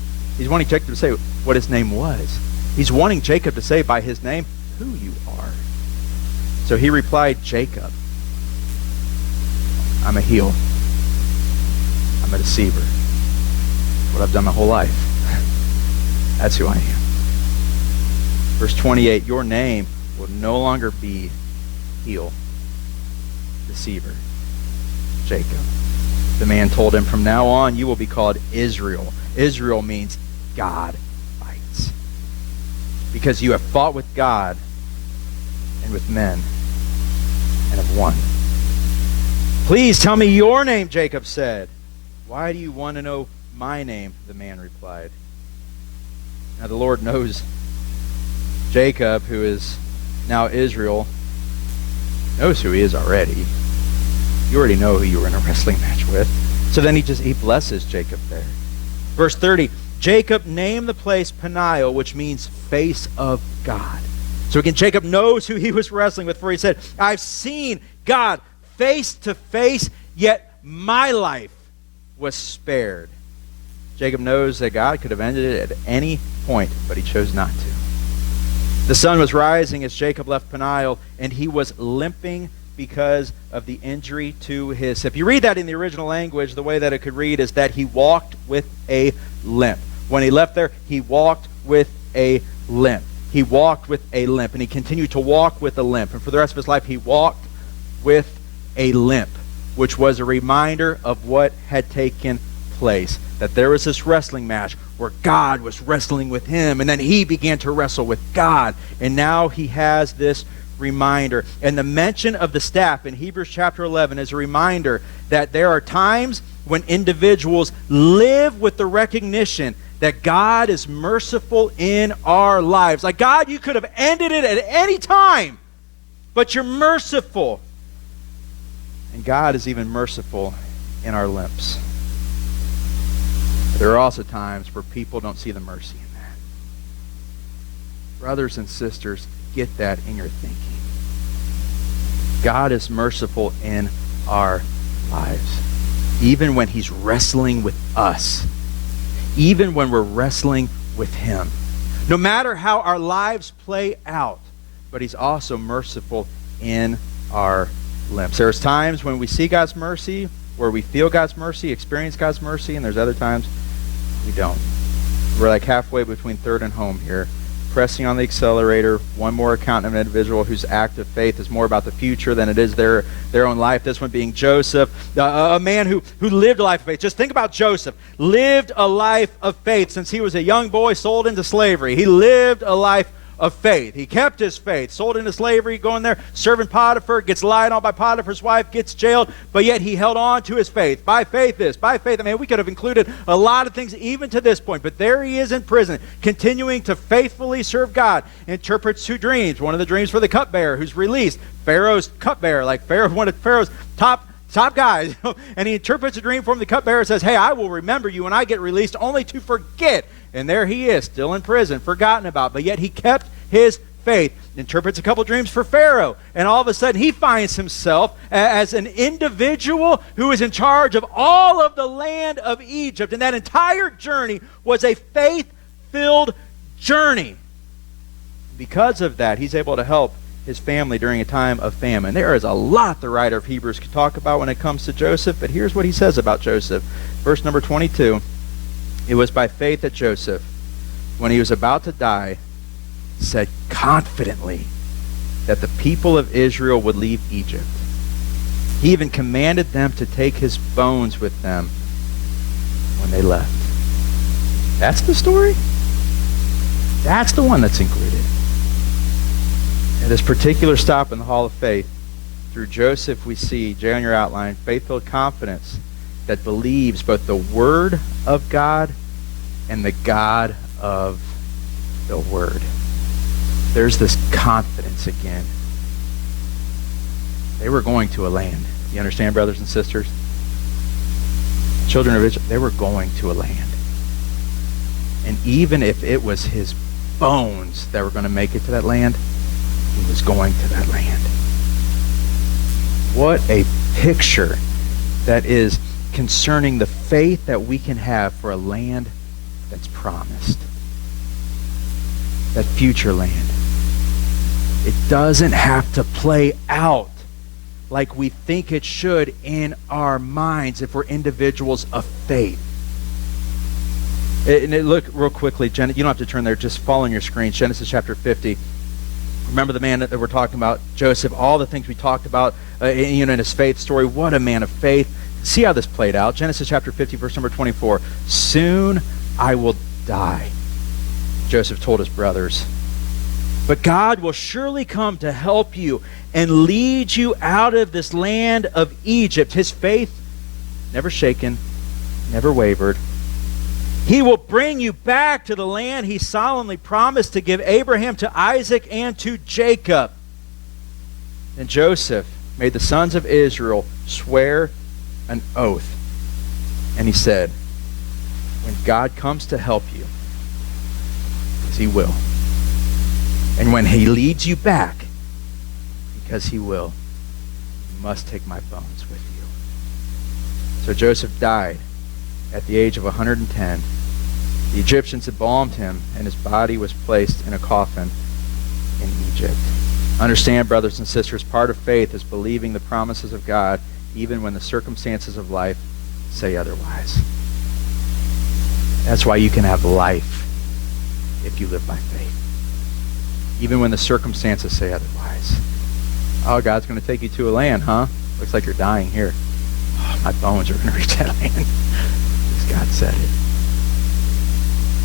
what his name was. He's wanting Jacob to say by his name who you are. So he replied, Jacob. I'm a heel. I'm a deceiver. What I've done my whole life. That's who I am. Verse 28, your name will no longer be heel. Deceiver. Jacob. The man told him, from now on you will be called Israel. Israel means God fights. Because you have fought with God and with men and have won. Please tell me your name, Jacob said. Why do you want to know my name? The man replied. Now the Lord knows Jacob, who is now Israel, knows who he is already. You already know who you were in a wrestling match with. So then he blesses Jacob there. Verse 30, Jacob named the place Peniel, which means face of God. So again, Jacob knows who he was wrestling with, for he said, I've seen God face to face, yet my life was spared. Jacob knows that God could have ended it at any point, but he chose not to. The sun was rising as Jacob left Peniel, and he was limping because of the injury to his hip. You read that in the original language, the way that it could read is that he walked with a limp. When he left there, he walked with a limp. He walked with a limp, and he continued to walk with a limp. And for the rest of his life, he walked with a limp, which was a reminder of what had taken place. That there was this wrestling match where God was wrestling with him, and then he began to wrestle with God. And now he has this reminder. And the mention of the staff in Hebrews chapter 11 is a reminder that there are times when individuals live with the recognition that God is merciful in our lives. Like, God, you could have ended it at any time, but you're merciful. And God is even merciful in our limps. There are also times where people don't see the mercy in that. Brothers and sisters, get that in your thinking. God is merciful in our lives. Even when he's wrestling with us. Even when we're wrestling with him. No matter how our lives play out, but he's also merciful in our limps. There's times when we see God's mercy, where we feel God's mercy, experience God's mercy, and there's other times we don't. We're like halfway between third and home here, pressing on the accelerator. One more account of an individual whose act of faith is more about the future than it is their own life. This one being Joseph, a man who lived a life of faith. Just think about Joseph. Lived a life of faith since he was a young boy sold into slavery. He lived a life of faith. He kept his faith, sold into slavery, going there, serving Potiphar, gets lied on by Potiphar's wife, gets jailed, but yet he held on to his faith. By faith this, by faith. I mean, we could have included a lot of things even to this point, but there he is in prison, continuing to faithfully serve God. Interprets two dreams. One of the dreams for the cupbearer who's released. Pharaoh's cupbearer, like Pharaoh, one of Pharaoh's top guys. And he interprets a dream for him. The cupbearer says, hey, I will remember you when I get released, only to forget. And there he is, still in prison, forgotten about. But yet he kept his faith. Interprets a couple dreams for Pharaoh. And all of a sudden he finds himself as an individual who is in charge of all of the land of Egypt. And that entire journey was a faith-filled journey. Because of that, he's able to help his family during a time of famine. There is a lot the writer of Hebrews could talk about when it comes to Joseph, but here's what he says about Joseph. Verse number 22, it was by faith that Joseph, when he was about to die, said confidently that the people of Israel would leave Egypt. He even commanded them to take his bones with them when they left. That's the story? That's the one that's included. At this particular stop in the Hall of Faith, through Joseph we see, Jay on your outline, faith-filled confidence that believes both the Word of God and the God of the Word. There's this confidence again. They were going to a land. You understand, brothers and sisters? Children of Israel, they were going to a land. And even if it was his bones that were going to make it to that land, he was going to that land. What a picture that is concerning the faith that we can have for a land that's promised. That future land. It doesn't have to play out like we think it should in our minds if we're individuals of faith. Look real quickly, you don't have to turn there, just follow on your screen. Genesis chapter 50. Remember the man that we're talking about, Joseph, all the things we talked about in his faith story. What a man of faith. See how this played out. Genesis chapter 50, verse number 24. Soon I will die, Joseph told his brothers. But God will surely come to help you and lead you out of this land of Egypt. His faith never shaken, never wavered. He will bring you back to the land he solemnly promised to give Abraham, to Isaac, and to Jacob. And Joseph made the sons of Israel swear an oath. And he said, when God comes to help you, because he will, and when he leads you back, because he will, you must take my bones with you. So Joseph died at the age of 110. The Egyptians embalmed him, and his body was placed in a coffin in Egypt. Understand, brothers and sisters, part of faith is believing the promises of God even when the circumstances of life say otherwise. That's why you can have life if you live by faith, even when the circumstances say otherwise. Oh, God's going to take you to a land, huh? Looks like you're dying here. Oh, my bones are going to reach that land. Because God said it.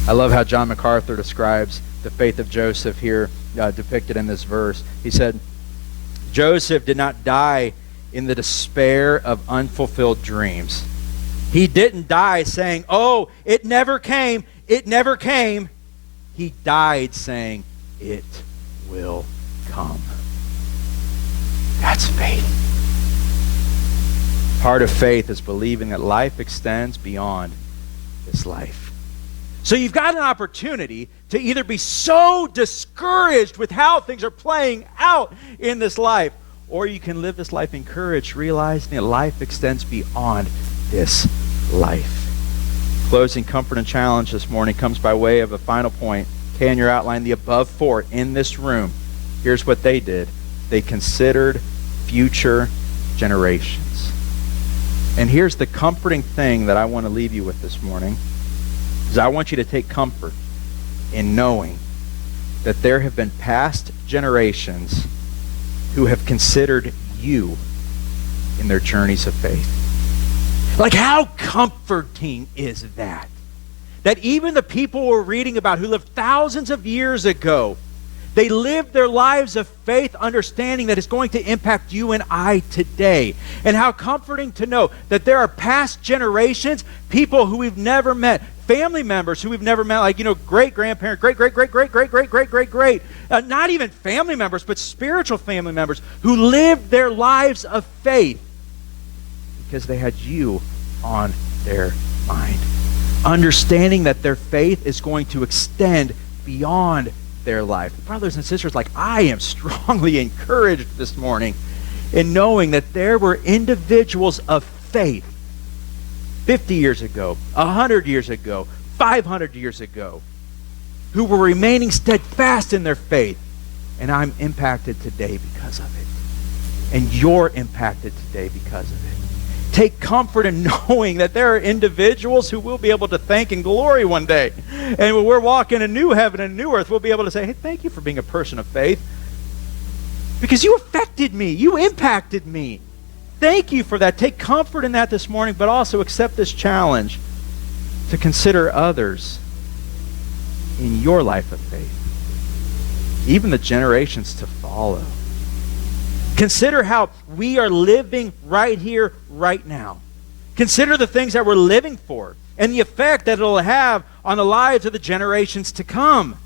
I love how John MacArthur describes the faith of Joseph here depicted in this verse. He said, Joseph did not die in the despair of unfulfilled dreams. He didn't die saying, oh, it never came, it never came. He died saying, it will come. That's faith. Part of faith is believing that life extends beyond this life. So you've got an opportunity to either be so discouraged with how things are playing out in this life, or you can live this life encouraged, realizing that life extends beyond this life. Closing comfort and challenge this morning comes by way of a final point. Okay, in your outline, the above four in this room, here's what they did. They considered future generations. And here's the comforting thing that I want to leave you with this morning. Is I want you to take comfort in knowing that there have been past generations who have considered you in their journeys of faith. Like, how comforting is that? That even the people we're reading about who lived thousands of years ago, they lived their lives of faith, understanding that it's going to impact you and I today. And how comforting to know that there are past generations, people who we've never met, family members who we've never met, like, great-grandparent, great. Not even family members, but spiritual family members who lived their lives of faith because they had you on their mind. Understanding that their faith is going to extend beyond their life. Brothers and sisters, like, I am strongly encouraged this morning in knowing that there were individuals of faith 50 years ago, 100 years ago, 500 years ago, who were remaining steadfast in their faith. And I'm impacted today because of it. And you're impacted today because of it. Take comfort in knowing that there are individuals who will be able to thank in glory one day. And when we're walking a new heaven and a new earth, we'll be able to say, hey, thank you for being a person of faith. Because you affected me. You impacted me. Thank you for that. Take comfort in that this morning, but also accept this challenge to consider others in your life of faith. Even the generations to follow. Consider how we are living right here, right now. Consider the things that we're living for and the effect that it'll have on the lives of the generations to come.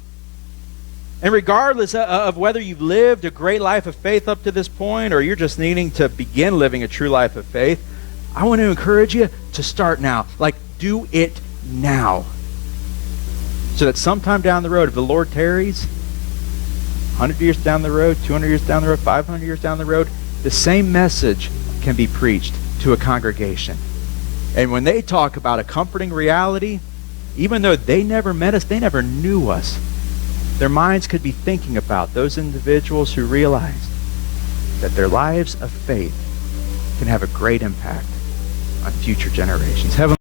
And regardless of whether you've lived a great life of faith up to this point or you're just needing to begin living a true life of faith, I want to encourage you to start now. Like, do it now. So that sometime down the road, if the Lord tarries, 100 years down the road, 200 years down the road, 500 years down the road, the same message can be preached to a congregation. And when they talk about a comforting reality, even though they never met us, they never knew us, their minds could be thinking about those individuals who realized that their lives of faith can have a great impact on future generations. Heavenly